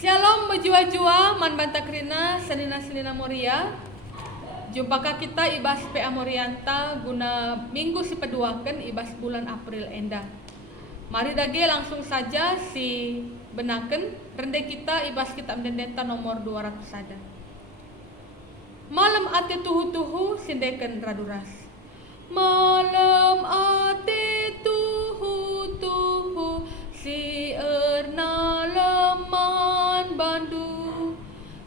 Shalom bejua-jua man banta krina senina moria. Jumpakah kita ibas PA Morianta guna minggu si peduakan ibas bulan April enda. Mari dage langsung saja si benaken rende kita ibas kitab mendenta nomor 200 sada. Malam ate tuhu-tuhu sindeken raduras. Malam ate tuhu-tuhu si erna leman bandu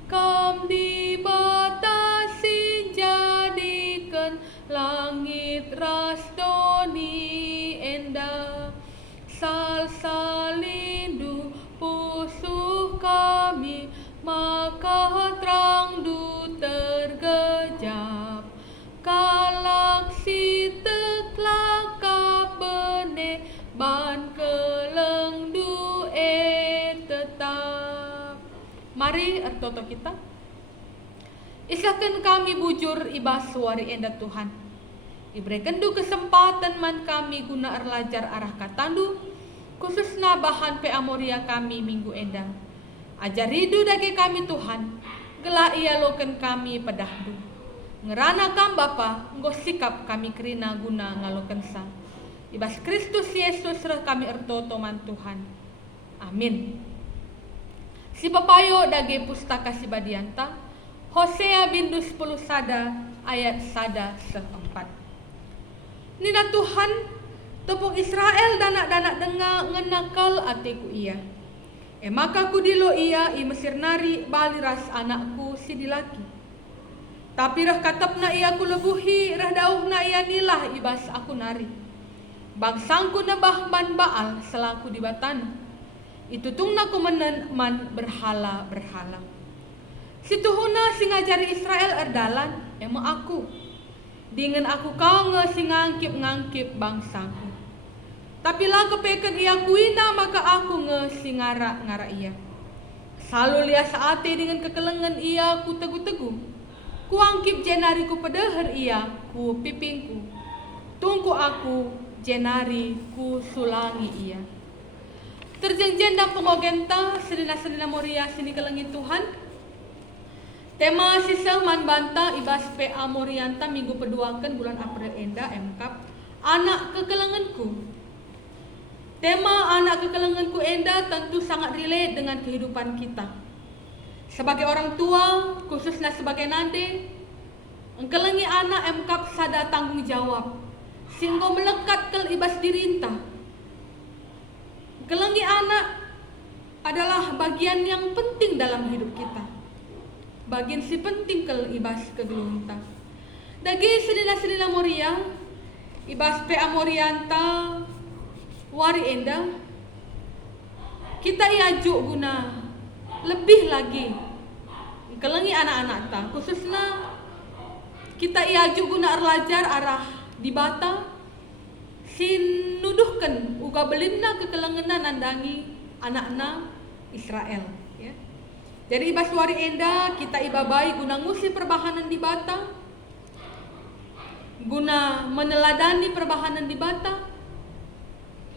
kam dibatasi jadikan langit rastoni enda sal salindu pusuh kami maka terang du tergejap kalak si teklakap bene ban keleng du tetap. Mari ertoto kita isakan kami bujur ibas suari enda Tuhan. Iberikan du kesempatan man kami guna erlajar arah katandu khususna bahan PA Moria kami minggu enda. Ajari du dage kami Tuhan, gelah ia loken kami pedahdu. Ngerana kam Bapa, nggo sikap kami kerina guna ngaloken sa. Ibas Kristus Yesus reh kami ertoto man Tuhan. Amin. Si papayo dage pustaka si badianta, Hosea bindu 10 sada ayat sada seempat. Nina Tuhan, tepung Israel danak-danak denga ngenakal atiku ia. Maka ku dilo ia i Mesir nari baliras anakku si dilaki. Tapi rah katapna ia ku lebuhi, rah dauhna ia nilah ibas aku nari. Bangsangku nembah man Baal selaku di batan. Itu tungna ku menen man berhala-berhala. Situhuna si ngajari Israel erdalan, emang aku. Dengan aku kau nge si ngangkip bangsangku. Tapi lah kepeken ia kuina maka aku nge si ngara ia. Selalu lias saate dengan kekelengan ia ku tegu-tegu. Ku angkip jenari ku pedeher ia ku pipingku. Tungku aku jenari ku sulangi ia. Terjenjen dan pengogenta sedina moria sini kelengi Tuhan. Tema sisa man banta ibas PA Morianta minggu peduakan bulan April enda MKAP anak kekelenganku. Tema anak kekelenganku enda tentu sangat relate dengan kehidupan kita. Sebagai orang tua, khususnya sebagai nade, engkelengi anak MKAP sada tanggung jawab. Singgo melekat kel ibas dirinta. Engkelengi anak adalah bagian yang penting dalam hidup kita. Bagian si penting kel ibas kegelunta. Dagi sedina moria, ibas PA Morianta wari enda kita iajuk guna lebih lagi kelengi anak-anak ta khususnya kita iajuk guna erlajar arah di bata sin nuduhkan uga belinna kekelengenan nandangi anak-anak Israel ya. Jadi ibas wari enda kita ibabai guna ngusi perbahanan di bata guna meneladani perbahanan di bata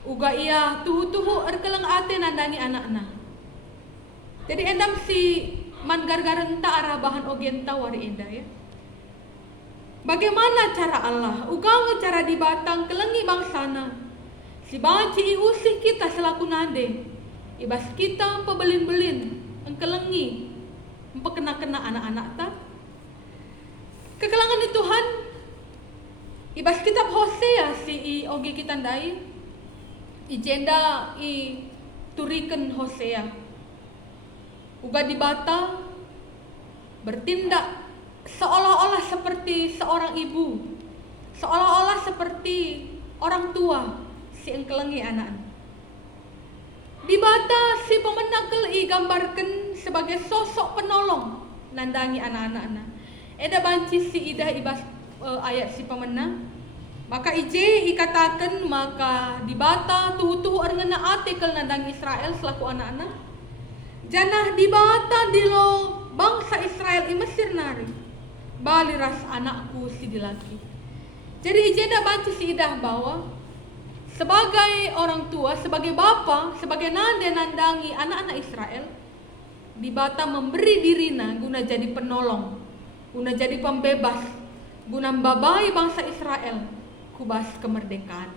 uga ia tuhu-tuhu erkeleng ate nandangi anak-anak. Jadi endam si man gargarenta arah bahan ogenta wari enda ya. Bagaimana cara Allah? Uga cara di batang kelengi bangsana. Si banci iusih kita selaku nade. Ibas kita pebelin-belin engkelengi empekena-kena anak-anak ta. Kekelangan di Tuhan. Ibas kitab Hosea si oge kita ndai. Ijenda i turiken Hosea uga dibata bertindak seolah-olah seperti seorang ibu, seolah-olah seperti orang tua si engkelengi anak. Dibata si pemenakel i gambarkan sebagai sosok penolong nandangi anak-anak. Eda banci si idah ibas ayat si pemenang. Maka ije ikatakan maka dibata tuhu-tuhu arngena artikel nandang Israel selaku anak-anak. Janah dibata dilo bangsa Israel i Mesir nari. Baliras anakku si dilaki. Jadi ije dah bantu si idah bahwa sebagai orang tua, sebagai bapa, sebagai nande nandangi anak-anak Israel, di bata memberi dirina guna jadi penolong, guna jadi pembebas, guna membabai bangsa Israel kubas kemerdekaan.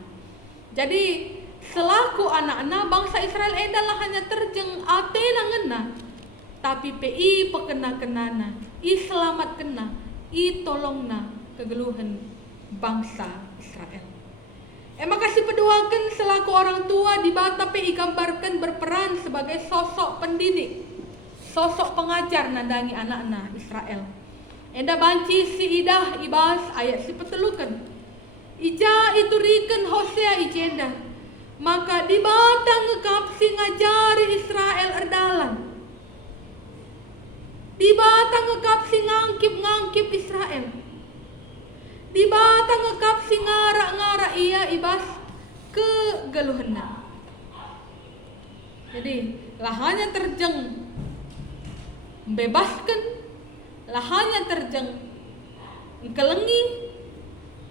Jadi selaku anak-anak bangsa Israel adalah hanya terjeng atena ngena, tapi pi pekena-kenana, i selamat kena, i tolongna kegeluhan bangsa Israel. Makasih peduakan selaku orang tua di bata pi gambarkan berperan sebagai sosok pendidik, sosok pengajar nandangi anak-anak Israel. Enda banci si idah ibas ayat si petelukan. Ija itu riken Hosea ijenda. Maka di bata ngekap si ngajari Israel erdalan. Di bata ngekap si ngangkip Israel. Di bata ngekap si ngara-ngara ia ibas kegeluhena. Jadi lahannya terjeng membebaskan, lahannya terjeng kelengi,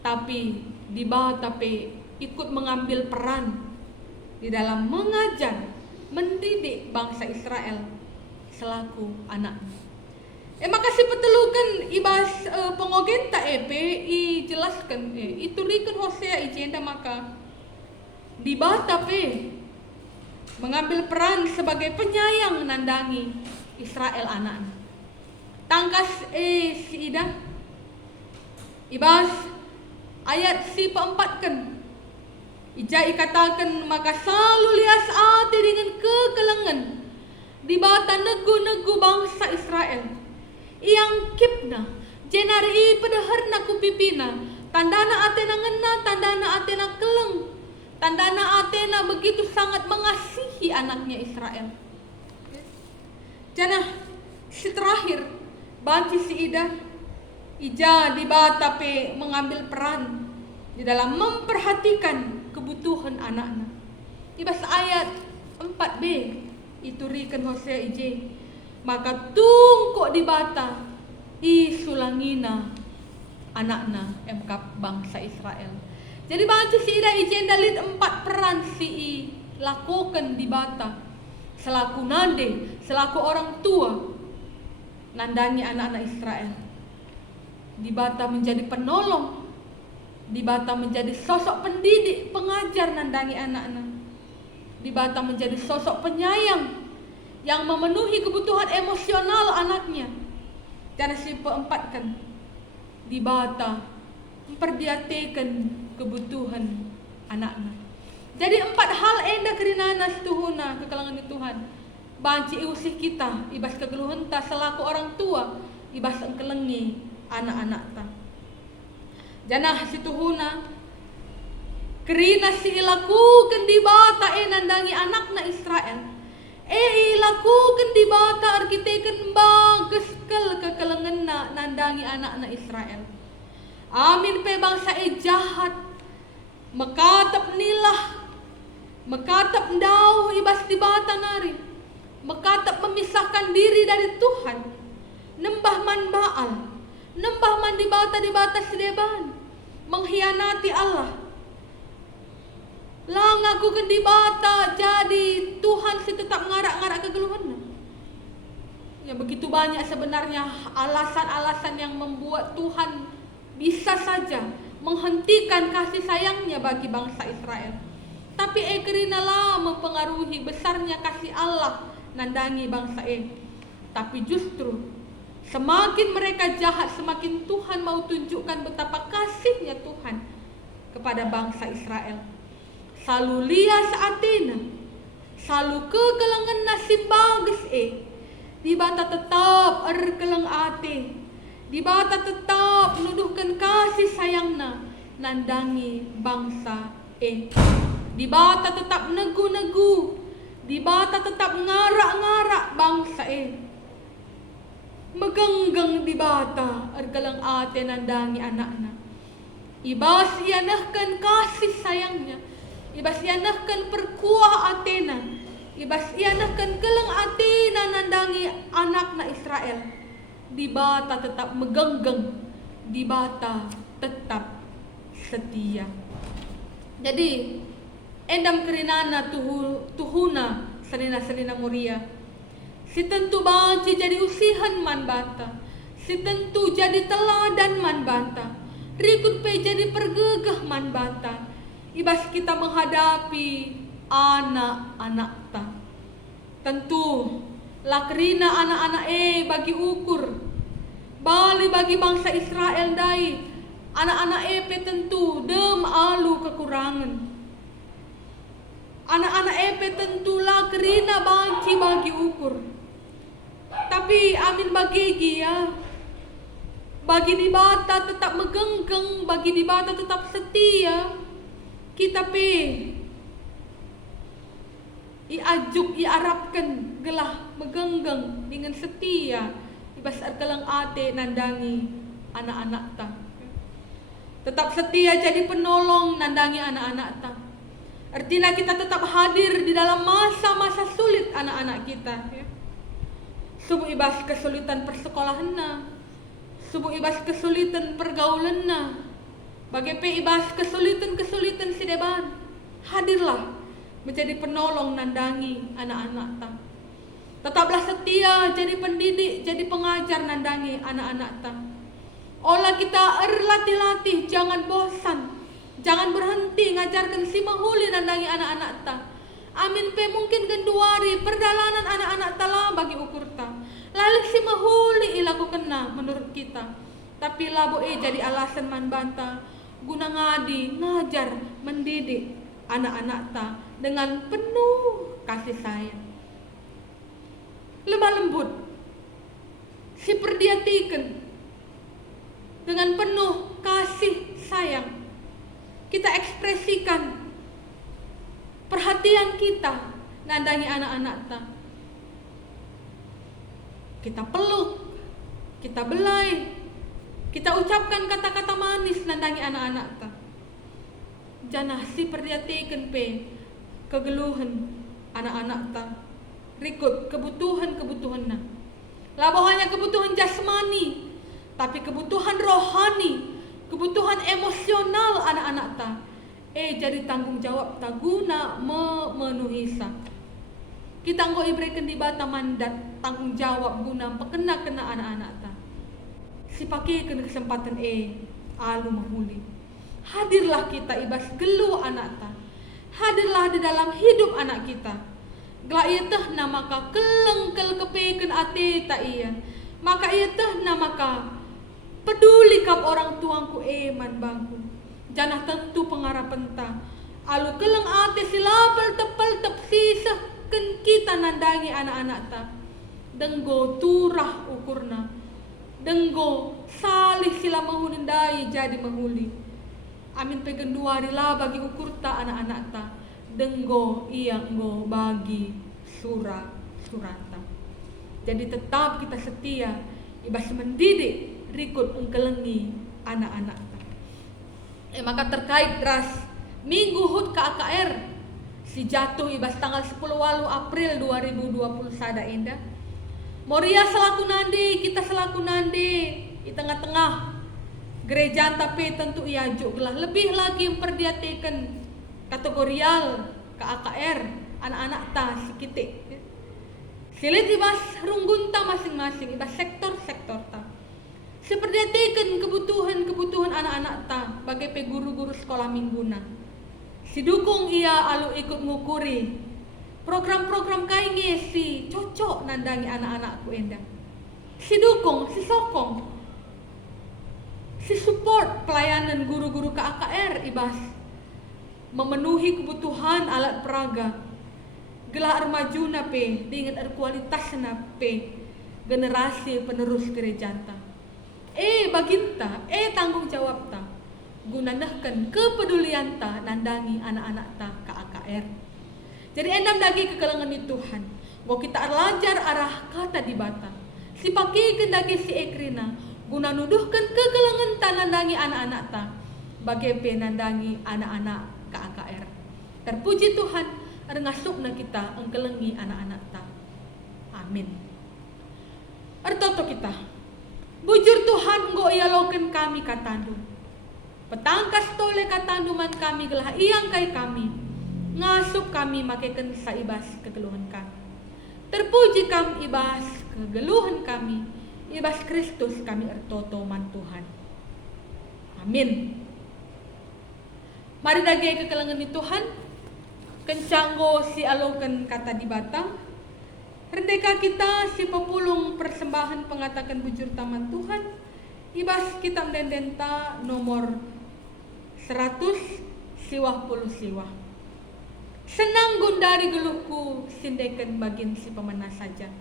tapi di bata pe ikut mengambil peran di dalam mengajar, mendidik bangsa Israel selaku anak. Makasih petelukan ibas pengogenta i jelaskan itu riken Hosea ijenda maka di bata pe mengambil peran sebagai penyayang nandangi Israel anak. Tangkas si ida ibas ayat si peempatkan ija ikatakan maka selalu lias ati dengan kekelengan di bata negu-negu bangsa Israel yang kipna jenari pedeherna kupipina tandana atena ngena tandana atena keleng tandana atena begitu sangat mengasihi anaknya Israel. Janah si terakhir banci si ida ija di bata pe mengambil peran di dalam memperhatikan kebutuhan anak-anak. Ibas ayat 4b itu riken Hosea ije maka tungkok di bata i sulangina anakna emkap bangsa Israel. Jadi banci si ida ijen dalit 4 peran si i lakukan di bata selaku nade, selaku orang tua nandangi anak-anak Israel. Di bata menjadi penolong, di bata menjadi sosok pendidik, pengajar nandangi anak-anak. Di bata menjadi sosok penyayang yang memenuhi kebutuhan emosional anaknya. Dan si keempatkan di bata memperdiatekan kebutuhan anak-anak. Jadi 4 hal enda kerinana setuhuna kekalangan Tuhan. Banci usih kita ibas kegeluhan ta selaku orang tua ibas engkelengi anak-anak ta. Janah situhuna kerina si ilakukan di bata nandangi anakna Israel. Ilakukan di bata arkiteken bagus kekelengenna nandangi anakna Israel. Amin pe bangsa jahat mekatap nilah mekatap ndau ibas di bata nari mekatap memisahkan diri dari Tuhan nembah man Baal nembah man di bata sedeban mengkhianati Allah lang aku di bata jadi Tuhan si tetap ngarak-ngarak kegeluhan. Ya begitu banyak sebenarnya alasan-alasan yang membuat Tuhan bisa saja menghentikan kasih sayangnya bagi bangsa Israel. Tapi kerinalah mempengaruhi besarnya kasih Allah nandangi bangsa Tapi justru semakin mereka jahat, semakin Tuhan mau tunjukkan betapa kasihnya Tuhan kepada bangsa Israel. Selalu lias atena, selalu kekelengan nasib bagus di bata tetap erkeleng ate, di bata tetap menuduhkan kasih sayangna nandangi bangsa di bata tetap negu-negu, di bata tetap ngarak-ngarak bangsa megenggang di bata erkeleng ate nandangi anak-anak. Ibas ianahkan kasih sayangnya, ibas ianahkan perkuah atena, ibas ianahkan keleng atena nandangi anakna Israel. Di bata tetap megenggang, di bata tetap setia. Jadi endam kerinana tuhuna selina muria Si tentu banci jadi usihan man banta. Si tentu jadi teladan man banta. Rikut pe jadi pergegah man banta. Ibas kita menghadapi anak-anak ta. Tentu lakrina anak-anak bagi ukur. Bali bagi bangsa Israel dai. Anak-anak pe tentu dem alu kekurangan. Anak-anak pe tentu lakrina banci bagi ukur. Tapi amin bagi ya. Bagi di bata tetap megenggeng, bagi di bata tetap setia. Kita pe iajuk iarapkan gelah megenggeng dengan setia. Ibas arkalang ate nandangi anak-anak ta. Tetap setia jadi penolong nandangi anak-anak ta. Artinya kita tetap hadir di dalam masa-masa sulit anak-anak kita. Subuh ibas kesulitan persekolahan na, subuh ibas kesulitan pergaulan na, bagai pe ibas kesulitan si deban. Hadirlah menjadi penolong nandangi anak-anak ta. Tetaplah setia jadi pendidik, jadi pengajar nandangi anak-anak ta. Olah kita latih-latih, jangan bosan, jangan berhenti ngajarkan si mahuli nandangi anak-anak ta. Amin pe mungkin genduari perdalanan anak-anak tala bagi ukur ta. Lalu si mahuli ilakukan na menurut kita. Tapi labo jadi alasan man banta guna ngadi, ngajar, mendidik anak-anak ta dengan penuh kasih sayang. Lemah lembut si perdiatikan dengan penuh kasih sayang. Kita ekspresikan perhatian kita nandangi anak-anak ta. Kita peluk, kita belai, kita ucapkan kata-kata manis nandangi anak-anak ta. Janah si perdiatikan pe kegeluhan anak-anak ta. Rikut kebutuhan-kebutuhan na. Labo hanya kebutuhan jasmani, tapi kebutuhan rohani, kebutuhan emosional anak-anak ta. Jadi tanggung jawab ta guna memenuhi sa. Kita nggo iberikan di bata mandat tanggung jawab guna pekena-kena anak-anak ta. Si pakai kesempatan alu mahuli. Hadirlah kita ibas gelu anak ta. Hadirlah di dalam hidup anak kita. Gla iya teh na maka kelengkel kepeken ate ta iya. Maka iya teh na maka peduli kap orang tuangku man bangku. Janah tentu pengarapan ta. Alu keleng ate silapel tepel tepsisah ken kita nandangi anak-anak ta. Denggo turah ukurna. Denggo salih sila mahunindai jadi mahuli. Amin pegen duari lah bagi ukur ta anak-anak ta. Denggo iya nggo bagi surata. Jadi tetap kita setia ibas mendidik rikut engkelengi anak-anak ta. Maka terkait ras Minggu HUT KKR si jatuh ibas tanggal 10 April 2020 sada indah. Moria selaku nandi, kita selaku nandi di tengah-tengah gereja tapi tentu ia juga lebih lagi memperdiatikan kategorial KKR anak-anak ta sikitik. Silit ibas runggunta masing-masing ibas sektor-sektor ta. Seperdiatikan kebutuhan anak-anak ta bagi pe guru-guru sekolah mingguna. Si dukung ia alu ikut ngukuri program-program kainge si cocok nandangi anak-anakku endang. Si dukung, si sokong, si support pelayanan guru-guru KKR ibas memenuhi kebutuhan alat peraga. Gelar majuna pe dengan kualitas na pe generasi penerus gereja ta. Baginta, tanggung jawab ta. Gunanahkan kepedulian ta nandangi anak-anak ta KKR. Jadi endam lagi kegelangan di Tuhan. Mau kita arlajar arah kata di bata. Si paki kendagi si ekrina. Guna nuduhkan kegelangan ta nandangi anak-anak ta. Bagi penandangi anak-anak KKR. Terpuji Tuhan. Ngasuk na kita engkelengi anak-anak ta. Amin. Artoto kita. Bujur Tuhan nggo ialoken kami katandu. Petangkas tole katanduman kami gelah iyang kay kami. Ngasuk kami makeken sa ibas kegeluhan kami. terpuji kami ibas kegeluhan kami, ibas Kristus kami ertoto man Tuhan. Amin. Mari dagay kekalangan ni Tuhan, kencanggo si alokan kata di batang. Rendeka kita si pepulung persembahan pengatakan bujur taman Tuhan. Ibas kita mendendenta nomor 100 siwah puluh siwah. Senang gundari geluhku sindekan bagin si pemenang saja.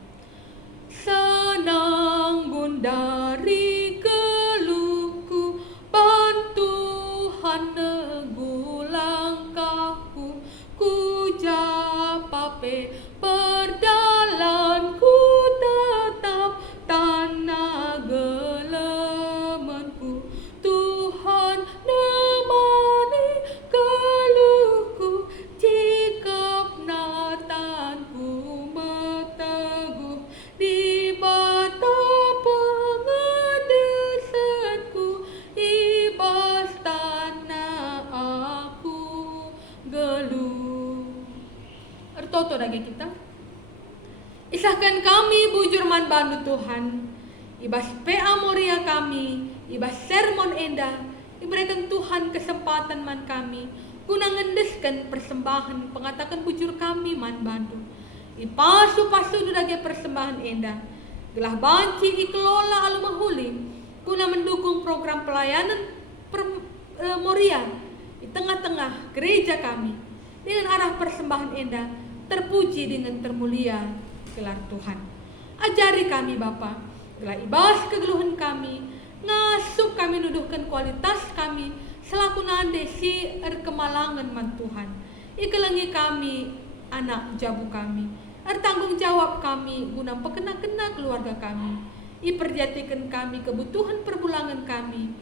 Senang gundari geluhku bantuhan negu langkahku ku japape perdalanku tetap tanah gelemanku Tuhan nemani keluhku jikap natanku meteguh di bata pengedesanku ibas tanah aku geluh. Ertoto dagi kita. Isahkan kami bujur man bandu Tuhan. Ibas PA Moria kami, ibas sermon endah, diberikan Tuhan kesempatan man kami guna ngendeskan persembahan pengatakan bujur kami man bandu. Ipasu-pasu dagi persembahan endah. Gelah banci ikelola alu mahuli guna mendukung program pelayanan Moria di tengah-tengah gereja kami dengan arah persembahan endah terpuji dengan termulia gelar Tuhan. Ajari kami Bapa, gelah ibas kegeluhan kami, ngasup kami nuduhkan kualitas kami selaku nande si kemalangan man Tuhan. Ikelangi kami anak jabu kami, tanggung jawab kami guna pekena-kena keluarga kami. Iperjatikan kami kebutuhan perbulangan kami